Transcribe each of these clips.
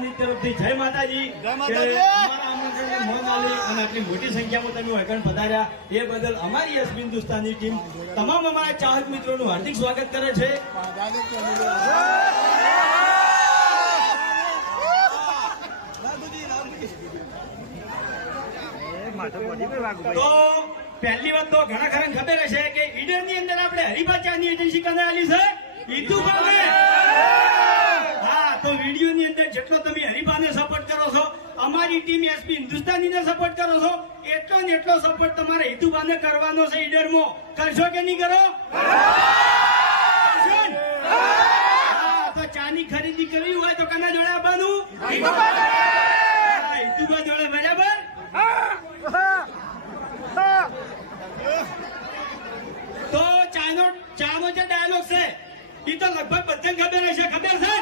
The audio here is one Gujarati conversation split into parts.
એસપી તરફથી જય માતાજી. અને આટલી મોટી સંખ્યામાં તમે વૈકણ પધાર્યા. એ બદલ અમારી યશ હિન્દુસ્તાનની ટીમ તમામ અમારા ચાહક મિત્રોનું હાર્દિક સ્વાગત કરે છે. તો પહેલી વાત તો ઘણા ખરા ખબર હશે કે ઈડરની અંદર આપણે હરિભાચાની એજન્સી કને આલી છે. ઈતુ તો વીડિયો ની અંદર જેટલો તમે હરિભાને સપોર્ટ કરો છો, અમારી ટીમ એસપી હિન્દુસ્તાનીને સપોર્ટ કરો છો, એટલો ને એટલો સપોર્ટ તમારે હિતુભાને કરવાનો છે ઈડરમાં. કરશો કે નહીં કરો? ચાની ખરીદી કરવી હોય તો કના જોડે આવવાનું હા, હિતુભા જોડે બરાબર તો ચાનો ચાનો જે ડાયલોગ છે એ તો લગભગ બધાને ખબર હશે ખબર છે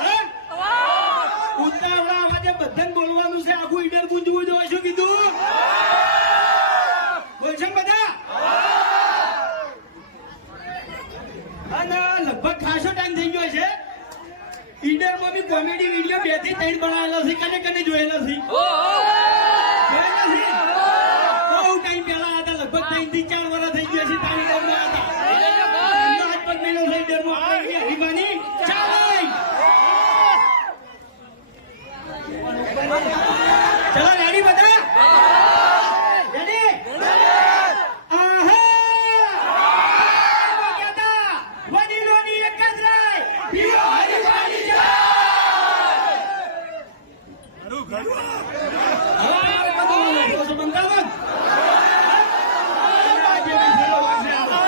હે? ઉતાવળા અવાજે બધાને બોલવાનું છે આખું ઈડર ગુંજવું જોઈએ શું કીધું બોલશે ને બધા અને લગભગ ખાસો ટાઈમ થઈ ગયો છે ઈડરમાં બી કોમેડી વીડિયો બેથી ત્રણ બનાવેલા છે કને કને જોયેલા છે જોયેલા છે બહુ ટાઈમ પહેલા હતા લગભગ ત્રણથી ચાર વર્ષ થઈ ગયા છે તારી દરમાં હતા એમનો હાથ પગ મેળ્યો છે ઈડરમાં આપણે હરીફાની ચાલે ચલો રેડી બધા રેડી આહા એમાં કહેતા, વડીલોની એક જ રાય, પીવો હરીફાની ચાય. હવે આ બધું પાછું બંધાવો ને. આ જે બી ફેરો હોય છે આ.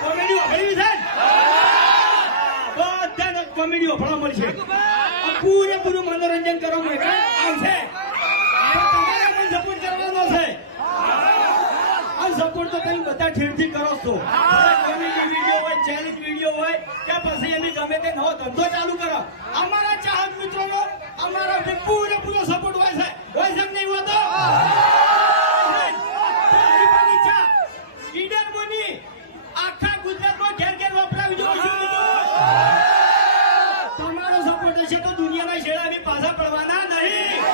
કોમેડીઓ ભરવી છે ને? બધાને કોમેડીઓ ભરવા મળશે પૂરેપૂરું મનોરંજન કરવા માટે આવશે સપોર્ટ આ સપોર્ટ તો તમે બધા ઠેરથી કરો છો. કોમેડી વીડિયો હોય ચેલેન્જ વીડિયો હોય, કે પછી એની ગમે તે નવો ધંધો ચાલુ કરો. અમારા ચાહક મિત્રોનો અમારા પૂરેપૂરો સપોર્ટ હોય છે. હોય છે નહીં હોતો સપોર્ટ હશે તો દુનિયાના શેડા બી પાછા પડવાના નહીં.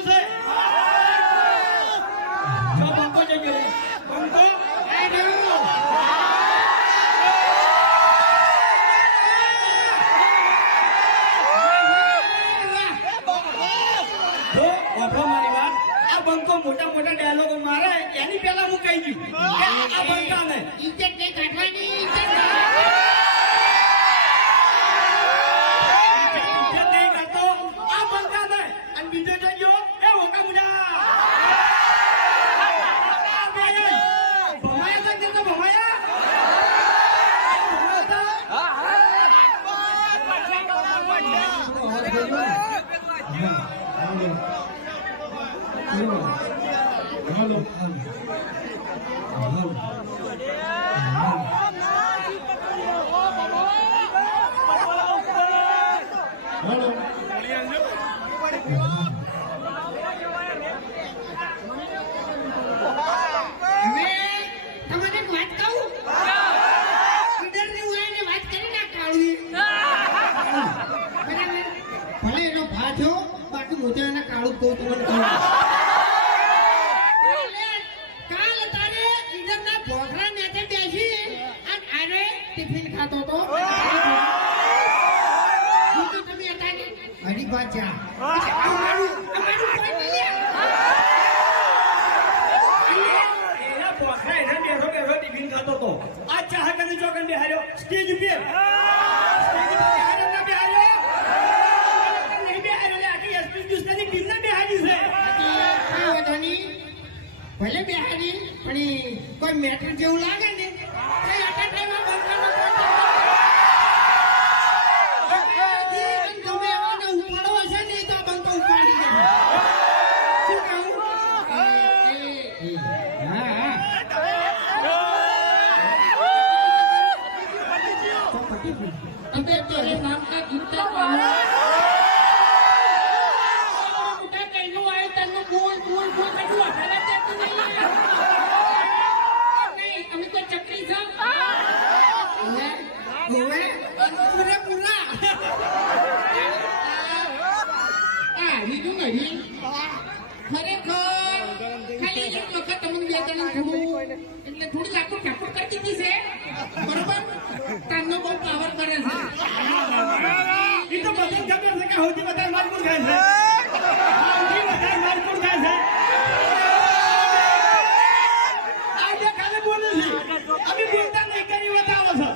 છે. દમ છે. વાપરો મારી મોટા મોટા ડાયલોગો મારે. એની પહેલા હું કહી દઉં આ બંકાને ઇજ્જત નહીં કાઢવાની ઇજ્જત ઇજ્જત નહીં કરતો આ બંકાને અને બીજો જજો એ ઓકા મુડા આ બે ભમાયા છે કે તો ભમાયા હવે તમને એક વાત કહું ઈડરની ઉડાઈને વાત કરી ના કાળુએ બરાબર ભલે એનો ભા થયો બાકી મોટા એના કાળું કહું તમને કહું એટલે કાલ તારે ઈડરના ભોખરા નેચે બેસી અને આને ટિફિન ખાતો તો શું તો તમે હતા ને હરીભા ચા અમારું અમારું કોઈ નહીં લે. એના પોખરા એને બેઠો બેઠો ટિફિન ખાતો તો આ ચાહક અને ચોકન બેહાર્યો સ્ટેજ ઉપર સ્ટેજ ઉપર બેહાર્યો ના બેહાર્યો નહીં બેહાર્યો એટલે આખી એસપી હિન્દુસ્તાની ટીમને બેહારી છે આ બધાની ભલે બિહારી પણ કોઈ મેટર જેવું લાગે? अबे तेरे नाम का जूता पहना मोटा कहलू आए तन्नू बोल बोल बोल कटू हटाला जात नहीं नहीं अमी को चक्री सा मैं मैं पूरा पूरा આ બીજું નહીં ખરેખર ખાલી એક વખત તમને બે જણા થોડું એટલે થોડી આખું ઠાકોર કરી દીધી છે બરોબર સૌથી વધારે મારકુટ છે સૌથી વધારે મારકુટ ખાય છે આ બે ખાલી બોલે છે અમે બોલતા નહીં કરી બતાવો છો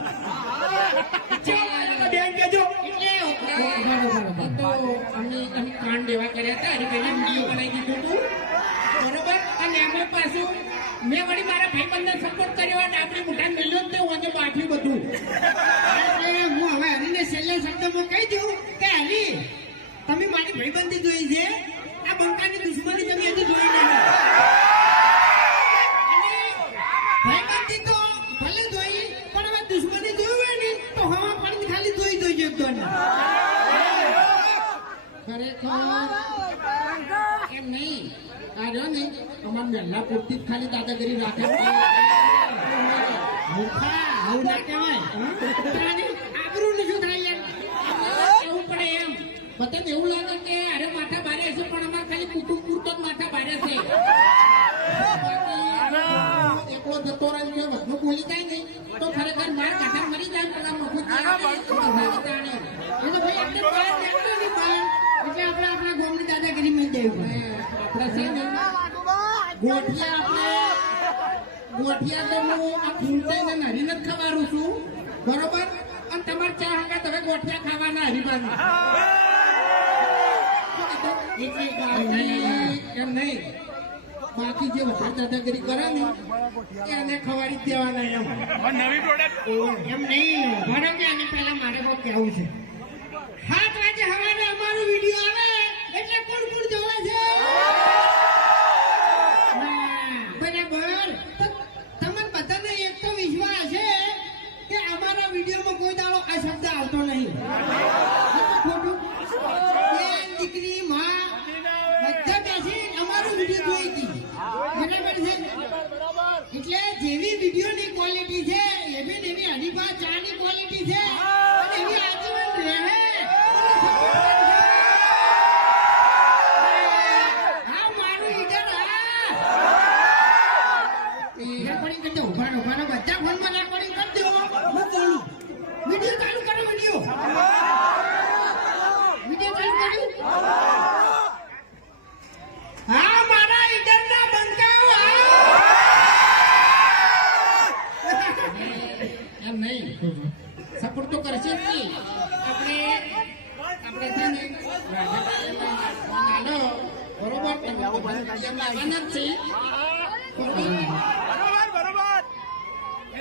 ચાલો આ બેન કહેજો એટલે બરોબર તો અમે અમે કાંડ એવા કર્યા હતા અને પેલી વીડિયો બનાવી દીધું હતું બરોબર અને એમાં પાછું મેં વળી મારા ભાઈબંધને સપોર્ટ કર્યો અને આપણી મોટા મિલ્યો જ તે મને બાઠ્યું બધું એટલે હું હવે હરીને છેલ્લે શબ્દમાં કહી દઉં કે હરી તમે મારી ભાઈબંધી જોઈ છે આ બંકાની દુશ્મની તમે હજી જોઈ નહીં અને ભાઈબંધી તો ભલે જોઈ પણ હવે દુશ્મની જોઈ હોય ને તો હવા પાણી ખાલી જોઈ જોઈ એકદમ ખરેખર એમ નહીં આ રહ્યો ને અમાર મહેલા પૂરતી જ ખાલી દાદાગીરી રાખે. મૂર્ખા આવું ના કહેવાય. હં? તારી થાય યાર એવું પડે એમ. બધાને એવું લાગે કે અરે માથા બારે છે પણ અમારે ખાલી કુટુંબ પૂરતો જ માથા બારે છે. એકલો જતો રહે જો વધુ જાય ને તો ખરેખર માર કાઢા મરી જાય પણ મફુત જાય ને, તો ભાઈ જાણે. એ તો ભાઈ આપણે બહાર નીકળો ને બહાર, એટલે આપણે આપણા ગામની દાદાગીરી માં જવું આપણે છે ને ગોઠિયા આપણે ગોઠિયા તો હું આ ફૂલતાઈને ને જ ખવારું છું. બરોબર? અને તમારે ચા હંગા તમે ગોઠિયા ખાવાના હરીબાનું એમ નહીં. બાકી જે વધારે દાદાગીરી કરે ને એને ખવાડી દેવાના એમ. એમ નહીં. કે આને પહેલા મારે કોઈ કહેવું છે. સાત વાગે હવારે અમારું વીડિયો કરજો ઊભા ઊભા. બધા ફોનમાં રેકોર્ડિંગ કરી હું વીડિયો ચાલુ કરો વીડિયો વીડિયો ચાલુ કર્યું હા મારા નહીં સપોર્ટ તો કરશે જ આપણે આપણે ને બરોબર એમ લાવવાના બરોબર બરોબર એ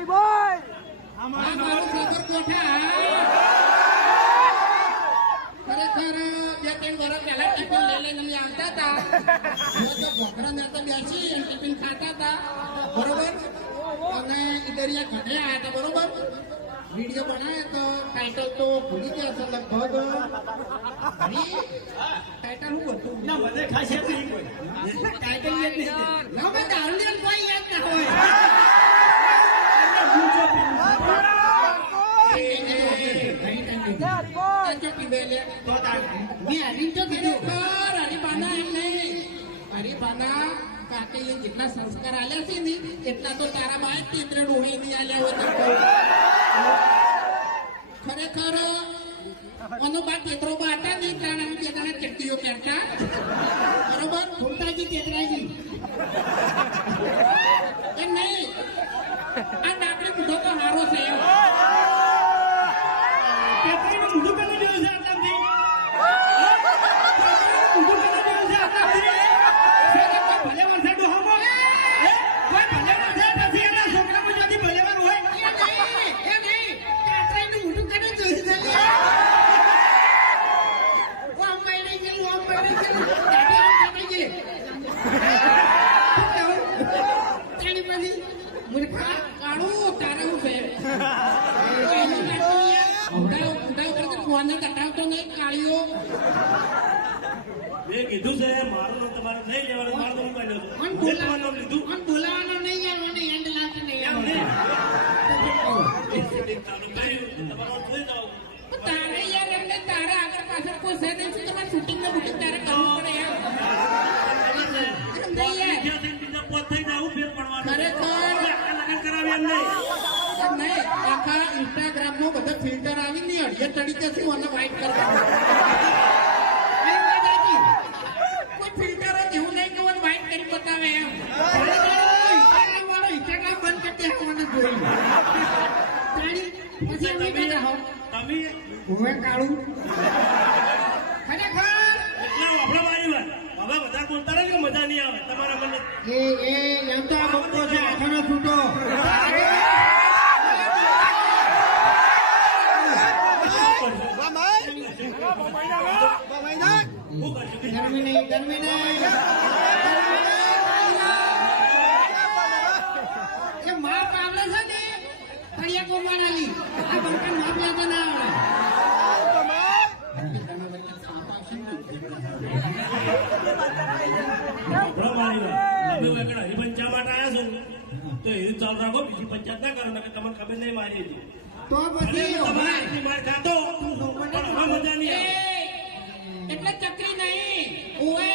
આ મારું સાબરકોઠા ખરેખર બે ત્રણ વર્ષ પહેલા ટિફિન લઈ લઈને અમે આવતા હતા. ઘોઘરા નતા બેસી અને ટિફિન ખાતા હતા. બરોબર? અને ઇદરિયા ઘરે આવ્યા હતા બરોબર? વીડિયો બનાવ્યો તો ટાઇટલ તો ભૂલી ગયા છે લગભગ. ટાઇટલ શું હતું ના મને ખાસ ટાઇટલ યાદ નહીં. ના ભાઈ દારૂડિયાને કોઈ યાદ ના હોય એ, એ, એ, એ, ઘણી ટાઈમ આ જો પીવે લે. તો તાર મેં હરીફ તો કીધું ખર, હરીફાના એમ નહીં. હરીફાના કાકીએ જેટલા સંસ્કાર આલ્યા છે ને એટલા તો તારા બાએ તીતરે ડોહી નહીં. આલ્યા ખરેખર મનો બા તેતરો બા હતા ને ત્રણ જણા ચડ્ડીઓ પહેરતા બરોબર ફૂમતાજી તેતરાજી એમ નહીં આ ડાકડી મૂઢો તો હારો છે એમ પેપરીનું ઊંધું કરી દેવું છે આટલાથી ઊંધું કરી દેવું છે આટલાથી ભલે વરસાદ ડોહામાં હે? કોઈ ભલે મૂર્ખા કાળું તારે હું છે એનું નાટક યાર. ઊંધા ઊંધા ઉપર તો ફોન કટાવતો નહીં કાળીઓ મેં કીધું છે મારું નામ તમારે નહીં લેવાનું મારું નામ કહી દઉં પણ મેં તમારું નામ લીધું પણ બોલાવાનો નહીં યાર મને એન્ડ લાગતો નહીં એમ નહીં. ચાલુ કર્યું તમારું થઈ જાવ તારે યાર એમને તારે આગળ પાછળ કોઈ છે નહીં શું તમારે શૂટિંગ ને બુટિંગ તારે કરવું પડે યાર નહીં યાર. બીજા પોત થઈ જાય આવું ફેર પડવાનું ખરેખર. લગન કરાવી એમ નહીં. નહીં આખા બધા ફિલ્ટર આવીને તરીકે તરીકેથી અને વાઇટ કરવાનું એમ વાત સાચી. કોઈ ફિલ્ટર જ એવું નહીં કે મને વાઇટ કરી બતાવે એમ ઇન્સ્ટાગ્રામ વાળો ઇન્સ્ટાગ્રામ બંધ કરી દે મને જોઈ તાણી પછી એમ નહીં બેઠા હોવ. તમે કાળું ખરેખર હવે બધા બોલતા રહે કે મજા નહીં આવે તમારા મને એ એ એમ તો આ ભક્તો છે હાથોનો છૂટો ગરમી નહીં ગરમી નહીં એ માપ આવડે છે ને કોમાણાલી આ બંકન માપ લેતા ના આવડે. તો એ ચાલ રાખો બીજી પંચાયત ના કરો ને તમને ખબર નહીં મારી હતી તો ભલે પછી તમારે આટલી માર ખાતો પણ હવે મજા નહીં આવે એટલે ચકરી નહીં ઓએ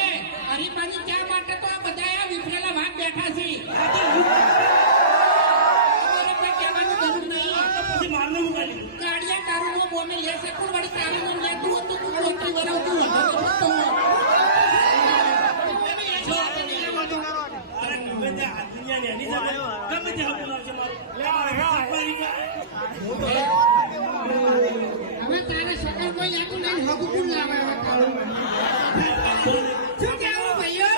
હરીફાની ચા માટે તો આ બધા આ વિફરેલા ભાગ બેઠા છે તમારે કોઈ કહેવાની જરૂર નહીં તો પછી મારને મુકાલી ગાડિયા તારું બોમે લે શકું વળી તારું નું લેતું હતું તું લોટરી વરાવતું હતું તો અરે ગમે તે આ દુનિયાની એની સામે ગમે તે હાથ બોલાવશે મારું તમારે મારી ગયા. હવે તારે શકલ કોઈ લેતું નહીં હગું કોણ લાવે હવે કાળું શું કહેવું ભાઈઓ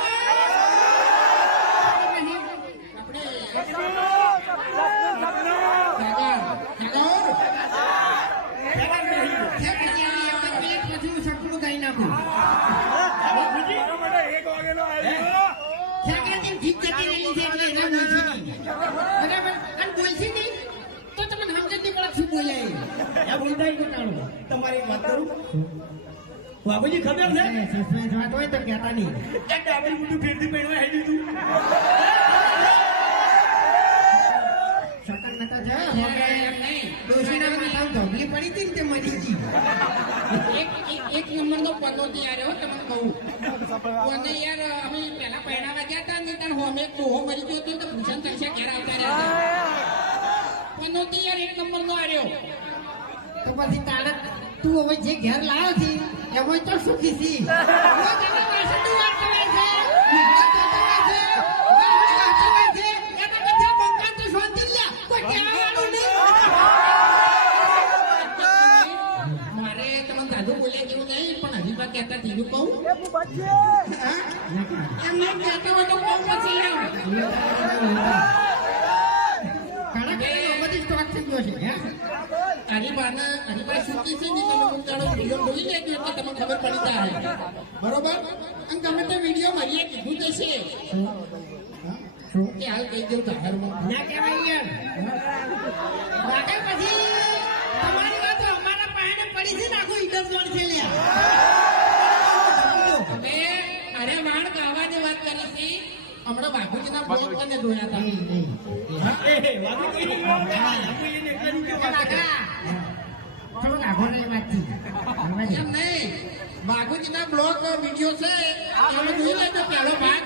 તમારી વાત કરું? બાબુજી ખબર છે? કહેતા નહીં. એક ડાબરી મોટું ફેરથી પહેરવા હેડી તું. નતા માથામાં ધોબલી પડી હતી ને તે મરી ગઈ એક એક- નંબરનો પનોતી યાર હો તમને કહું. કોને યાર અમે પહેલા પહેરાવા ગયા હતા ને તાર હોમે એક ડોહો મરી ગયો હતો તો ભૂષણ કરશે ઘેર આવતા રહ્યા યાર એક નંબરનો આર્યો. તો પછી તારે તું હવે જે ઘેર લાવ્યો છે એમાં તો સુખી છી. કહેતા ધીરું કહું? એમ નહીં કહેતા હોય તો કહું પછી એમ. ઘણા ઘણા બધી સ્ટોક થઈ ગયો છે હે? હરીફાના હરીફા શું કહે છે ને તમે કોક વીડિયો બોલી લેજો એટલે તમને ખબર પડી જાય બરોબર? અને તમે તો વીડિયો મારીએ કીધું તો છે. કે હાલ કહી દઉં જાહેરમાં ના કહેવાય યાર. વાગે પછી તમારી વાત અમારા પાસે પડી છે ને આખું ઈડર જોડ છે લ્યા. હવે અરે વાણ ગાવાની વાત કરી છે હમણાં બાપુજીના બ્લોગ તને જોયા હતા. થોડુંક આઘો રહી વાતથી. એમ નહીં. બ્લોગ વીડિયો છે. પહેલો ભાગ.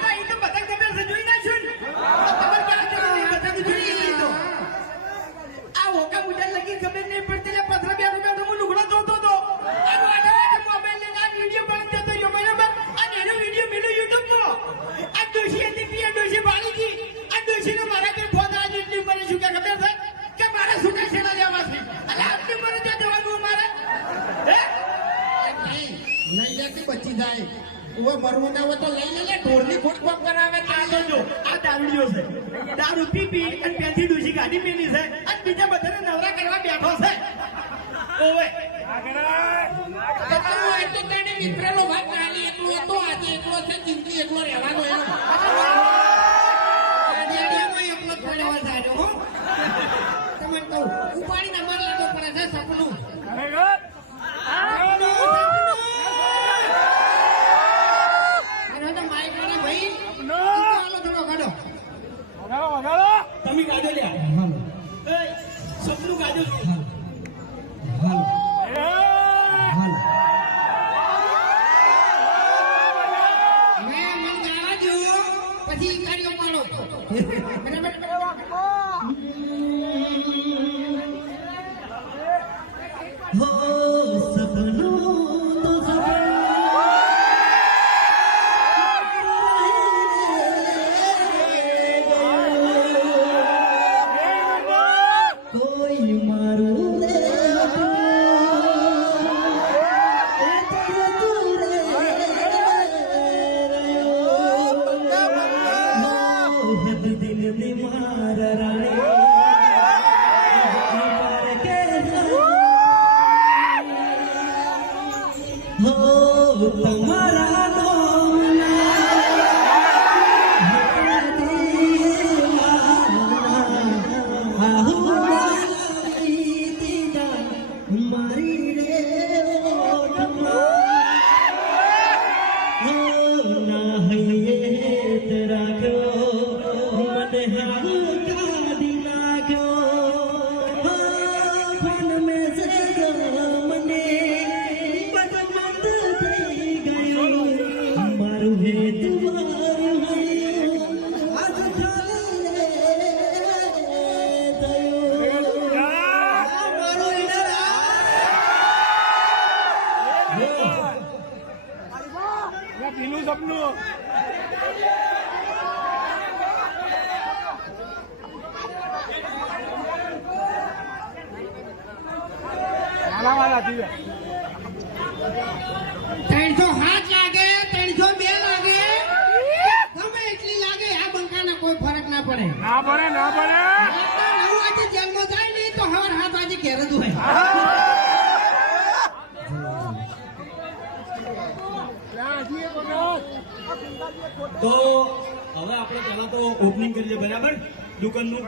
ત્રણસો હાથ લાગે ત્રણસો બે લાગે. ગમે એટલી લાગે આ બંકાના કોઈ ફરક ના પડે. ના પડે ના પડે. નવ વાગે જન્મ થાય નહીં તો હવાર હાથ વાગે ઘેર જ હોય. તો હવે આપણે પહેલા તો ઓપનિંગ કરીએ બરાબર? દુકાનનું.